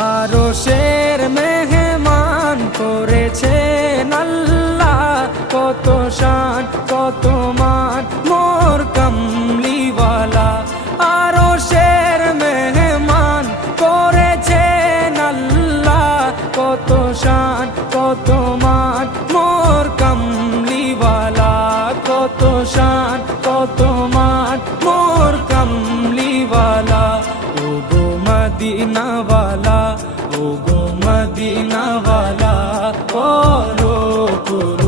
আরশের মেহমান করেছেন আল্লাহ, কত শান কত মান মোর কামলিওয়ালা। আরশের মেহমান করেছেন আল্লাহ, কত শান কত মান মোর কামলিওয়ালা, কত শান কত মান মোর কামলিওয়ালা। ও গো মদিনাওয়ালা, ও গো মদিনাওয়ালা, করো